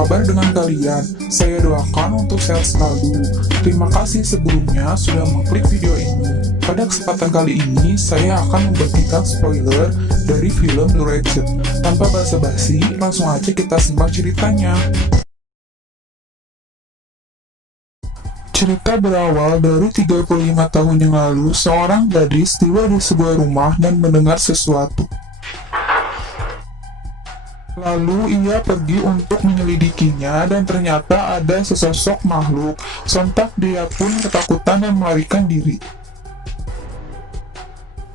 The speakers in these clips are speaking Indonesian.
kabar dengan kalian? Saya doakan untuk sehat selalu. Terima kasih sebelumnya sudah mengklik video ini. Pada kesempatan kali ini, saya akan membagikan spoiler dari film The Wretched. Tanpa basa-basi, langsung aja kita simak ceritanya. Cerita berawal dari 35 tahun yang lalu, seorang gadis tiba di sebuah rumah dan mendengar sesuatu. Lalu ia pergi untuk menyelidikinya dan ternyata ada sesosok makhluk. Sontak dia pun ketakutan dan melarikan diri.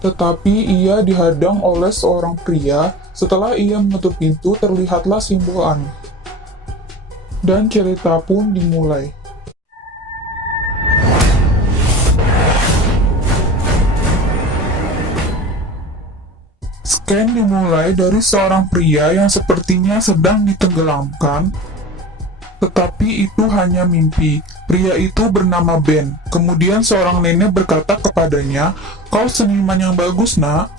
Tetapi ia dihadang oleh seorang pria. Setelah ia menutup pintu, terlihatlah simbol aneh. Dan cerita pun dimulai. Scan dimulai dari seorang pria yang sepertinya sedang ditenggelamkan, tetapi itu hanya mimpi. Pria itu bernama Ben. Kemudian seorang nenek berkata kepadanya, "Kau seniman yang bagus, nak."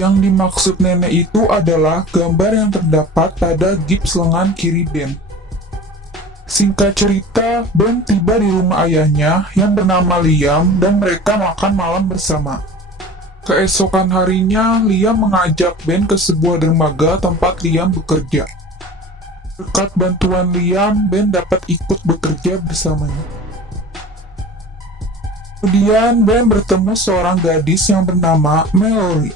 Yang dimaksud nenek itu adalah gambar yang terdapat pada gips lengan kiri Ben. Singkat cerita, Ben tiba di rumah ayahnya yang bernama Liam dan mereka makan malam bersama. Keesokan harinya, Liam mengajak Ben ke sebuah dermaga tempat Liam bekerja. Berkat bantuan Liam, Ben dapat ikut bekerja bersamanya. Kemudian, Ben bertemu seorang gadis yang bernama Mallory.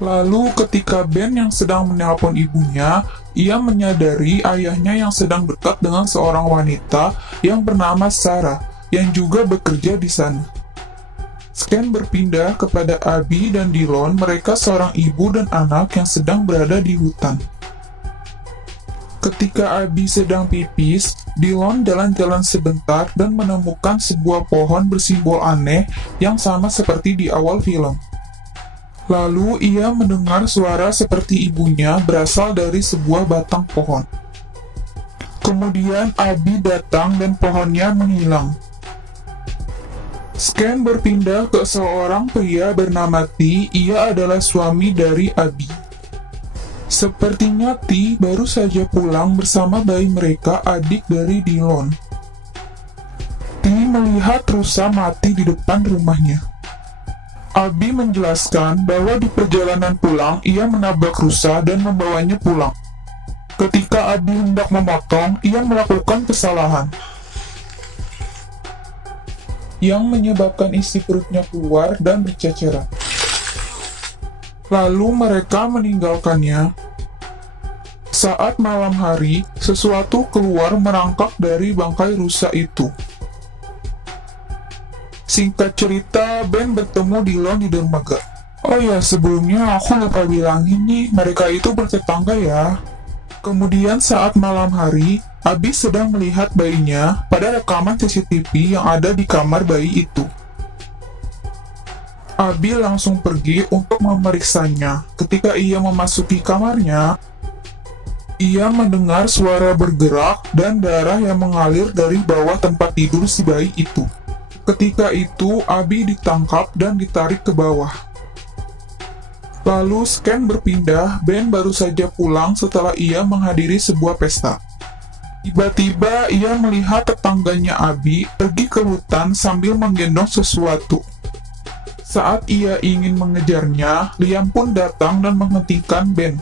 Lalu, ketika Ben yang sedang menelpon ibunya, ia menyadari ayahnya yang sedang dekat dengan seorang wanita yang bernama Sarah, yang juga bekerja di sana. Scan berpindah kepada Abby dan Dillon, mereka seorang ibu dan anak yang sedang berada di hutan. Ketika Abby sedang pipis, Dillon jalan-jalan sebentar dan menemukan sebuah pohon bersimbol aneh yang sama seperti di awal film. Lalu ia mendengar suara seperti ibunya berasal dari sebuah batang pohon. Kemudian Abby datang dan pohonnya menghilang. Scan berpindah ke seorang pria bernama T. Ia adalah suami dari Abby. Sepertinya T baru saja pulang bersama bayi mereka, adik dari Dillon. T melihat rusa mati di depan rumahnya. Abby menjelaskan bahwa di perjalanan pulang ia menabrak rusa dan membawanya pulang. Ketika Abby hendak memotong, ia melakukan kesalahan yang menyebabkan isi perutnya keluar dan berceceran. Lalu mereka meninggalkannya. Saat malam hari, sesuatu keluar merangkak dari bangkai rusa itu. Singkat cerita, Ben bertemu Dillon di dermaga. Oh ya, sebelumnya aku lupa bilang ini, mereka itu bertetangga ya. Kemudian saat malam hari, Abby sedang melihat bayinya pada rekaman CCTV yang ada di kamar bayi itu. Abby langsung pergi untuk memeriksanya. Ketika ia memasuki kamarnya, ia mendengar suara bergerak dan darah yang mengalir dari bawah tempat tidur si bayi itu. Ketika itu, Abby ditangkap dan ditarik ke bawah. Lalu Scan berpindah, Ben baru saja pulang setelah ia menghadiri sebuah pesta. Tiba-tiba ia melihat tetangganya Abby pergi ke hutan sambil menggendong sesuatu. Saat ia ingin mengejarnya, Liam pun datang dan menghentikan Ben.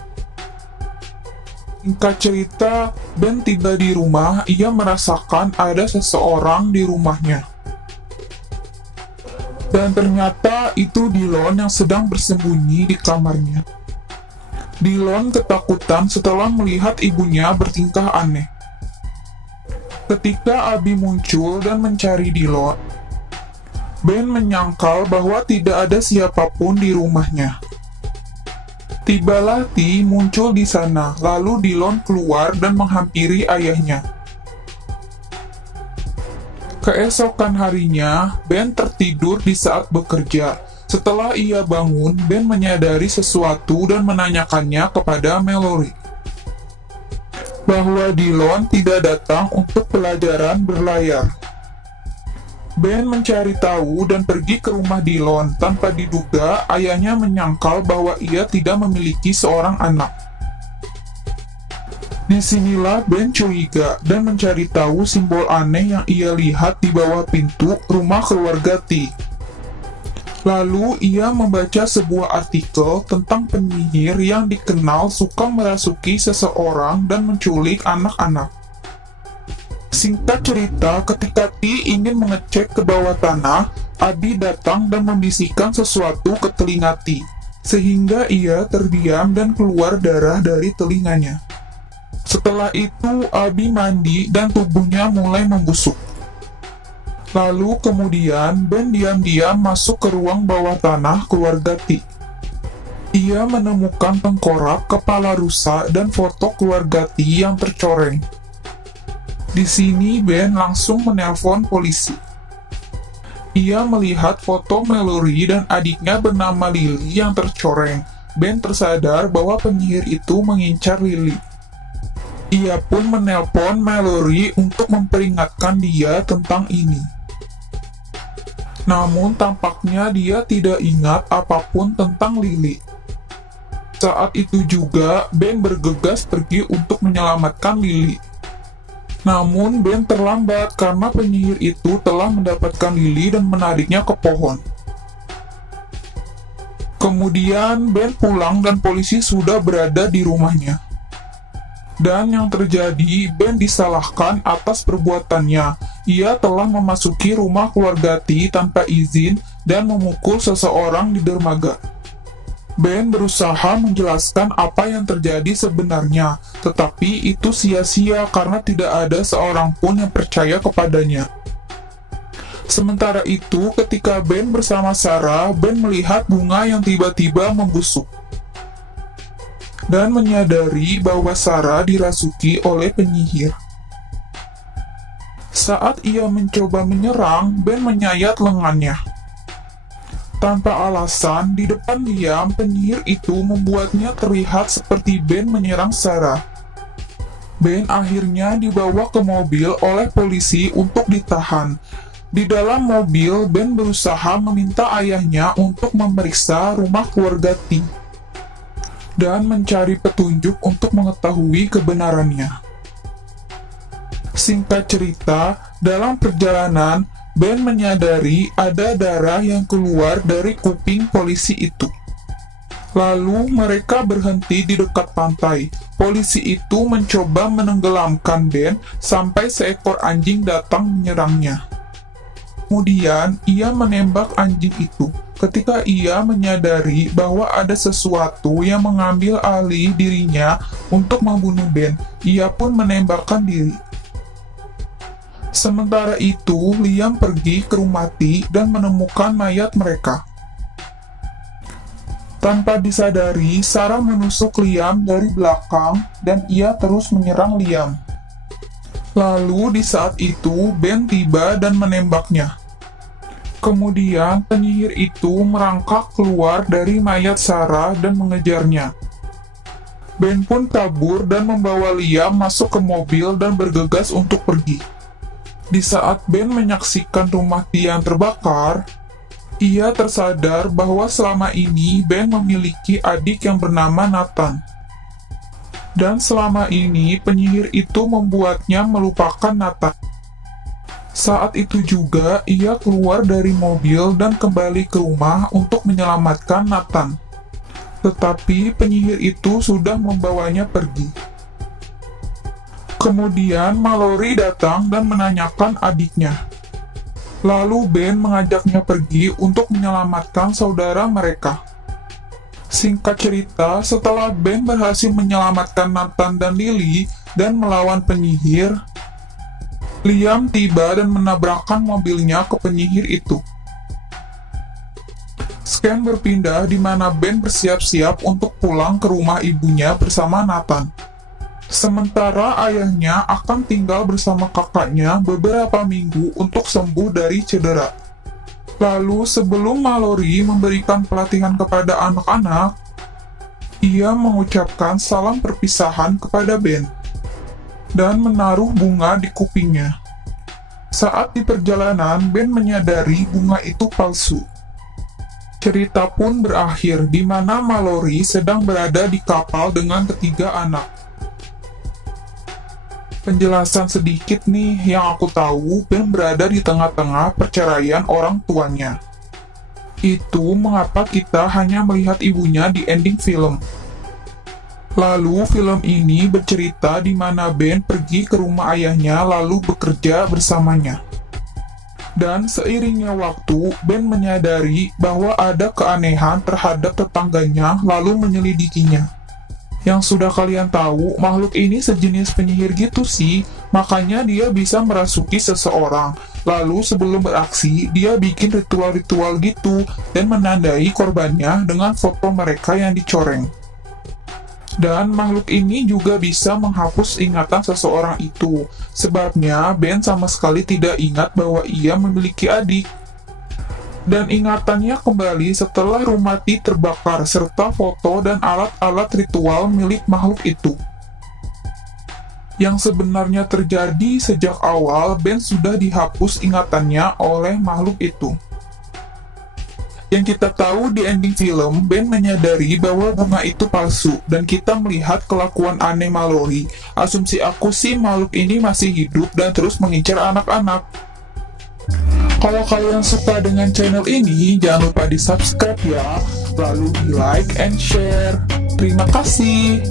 Singkat cerita, Ben tiba di rumah, ia merasakan ada seseorang di rumahnya. Dan ternyata itu Dillon yang sedang bersembunyi di kamarnya. Dillon ketakutan setelah melihat ibunya bertingkah aneh. Ketika Abby muncul dan mencari Dillon, Ben menyangkal bahwa tidak ada siapapun di rumahnya. Tibalah T muncul di sana, lalu Dillon keluar dan menghampiri ayahnya. Keesokan harinya, Ben tertidur di saat bekerja. Setelah ia bangun, Ben menyadari sesuatu dan menanyakannya kepada Mallory bahwa Dillon tidak datang untuk pelajaran berlayar. Ben mencari tahu dan pergi ke rumah Dillon. Tanpa diduga, ayahnya menyangkal bahwa ia tidak memiliki seorang anak. Disinilah Ben curiga dan mencari tahu simbol aneh yang ia lihat di bawah pintu rumah keluarga T. Lalu ia membaca sebuah artikel tentang penyihir yang dikenal suka merasuki seseorang dan menculik anak-anak. Singkat cerita, ketika T ingin mengecek ke bawah tanah, Abi datang dan membisikkan sesuatu ke telinga T, sehingga ia terdiam dan keluar darah dari telinganya. Setelah itu, Abi mandi dan tubuhnya mulai membusuk. Lalu kemudian, Ben diam-diam masuk ke ruang bawah tanah keluarga T. Ia menemukan tengkorak, kepala rusa, dan foto keluarga T yang tercoreng. Di sini, Ben langsung menelpon polisi. Ia melihat foto Mallory dan adiknya bernama Lily yang tercoreng. Ben tersadar bahwa penyihir itu mengincar Lily. Ia pun menelpon Mallory untuk memperingatkan dia tentang ini. Namun tampaknya dia tidak ingat apapun tentang Lily. Saat itu juga, Ben bergegas pergi untuk menyelamatkan Lily. Namun Ben terlambat karena penyihir itu telah mendapatkan Lily dan menariknya ke pohon. Kemudian Ben pulang dan polisi sudah berada di rumahnya. Dan yang terjadi, Ben disalahkan atas perbuatannya. Ia telah memasuki rumah keluarga T tanpa izin dan memukul seseorang di dermaga. Ben berusaha menjelaskan apa yang terjadi sebenarnya, tetapi itu sia-sia karena tidak ada seorang pun yang percaya kepadanya. Sementara itu, ketika Ben bersama Sarah, Ben melihat bunga yang tiba-tiba membusuk dan menyadari bahwa Sarah dirasuki oleh penyihir. Saat ia mencoba menyerang, Ben menyayat lengannya. Tanpa alasan, di depan diam, penyihir itu membuatnya terlihat seperti Ben menyerang Sarah. Ben akhirnya dibawa ke mobil oleh polisi untuk ditahan. Di dalam mobil, Ben berusaha meminta ayahnya untuk memeriksa rumah keluarga T dan mencari petunjuk untuk mengetahui kebenarannya. Singkat cerita, dalam perjalanan, Ben menyadari ada darah yang keluar dari kuping polisi itu. Lalu mereka berhenti di dekat pantai. Polisi itu mencoba menenggelamkan Ben sampai seekor anjing datang menyerangnya. Kemudian, ia menembak anjing itu. Ketika ia menyadari bahwa ada sesuatu yang mengambil alih dirinya untuk membunuh Ben, ia pun menembakkan diri. Sementara itu, Liam pergi ke rumah T dan menemukan mayat mereka. Tanpa disadari, Sarah menusuk Liam dari belakang dan ia terus menyerang Liam. Lalu di saat itu, Ben tiba dan menembaknya. Kemudian, penyihir itu merangkak keluar dari mayat Sarah dan mengejarnya. Ben pun kabur dan membawa Liam masuk ke mobil dan bergegas untuk pergi. Di saat Ben menyaksikan rumah T yang terbakar, ia tersadar bahwa selama ini Ben memiliki adik yang bernama Nathan. Dan selama ini, penyihir itu membuatnya melupakan Nathan. Saat itu juga, ia keluar dari mobil dan kembali ke rumah untuk menyelamatkan Nathan. Tetapi penyihir itu sudah membawanya pergi. Kemudian Mallory datang dan menanyakan adiknya. Lalu Ben mengajaknya pergi untuk menyelamatkan saudara mereka. Singkat cerita, setelah Ben berhasil menyelamatkan Nathan dan Lily dan melawan penyihir, Liam tiba dan menabrakkan mobilnya ke penyihir itu. Scan berpindah di mana Ben bersiap-siap untuk pulang ke rumah ibunya bersama Nathan. Sementara ayahnya akan tinggal bersama kakaknya beberapa minggu untuk sembuh dari cedera. Lalu sebelum Mallory memberikan pelatihan kepada anak-anak, ia mengucapkan salam perpisahan kepada Ben dan menaruh bunga di kupingnya. Saat di perjalanan, Ben menyadari bunga itu palsu. Cerita pun berakhir di mana Mallory sedang berada di kapal dengan ketiga anak. Penjelasan sedikit nih, yang aku tahu, Ben berada di tengah-tengah perceraian orang tuanya. Itu mengapa kita hanya melihat ibunya di ending film. Lalu film ini bercerita di mana Ben pergi ke rumah ayahnya lalu bekerja bersamanya. Dan seiringnya waktu, Ben menyadari bahwa ada keanehan terhadap tetangganya lalu menyelidikinya. Yang sudah kalian tahu, makhluk ini sejenis penyihir gitu sih, makanya dia bisa merasuki seseorang. Lalu sebelum beraksi, dia bikin ritual-ritual gitu, dan menandai korbannya dengan foto mereka yang dicoreng. Dan makhluk ini juga bisa menghapus ingatan seseorang itu. Sebabnya, Ben sama sekali tidak ingat bahwa ia memiliki adik. Dan ingatannya kembali setelah Rumati terbakar, serta foto dan alat-alat ritual milik makhluk itu. Yang sebenarnya terjadi sejak awal, Ben sudah dihapus ingatannya oleh makhluk itu. Yang kita tahu di ending film, Ben menyadari bahwa bunga itu palsu, dan kita melihat kelakuan aneh Mallory. Asumsi aku sih makhluk ini masih hidup dan terus mengincar anak-anak. Kalau kalian suka dengan channel ini, jangan lupa di subscribe ya, lalu di like and share. Terima kasih.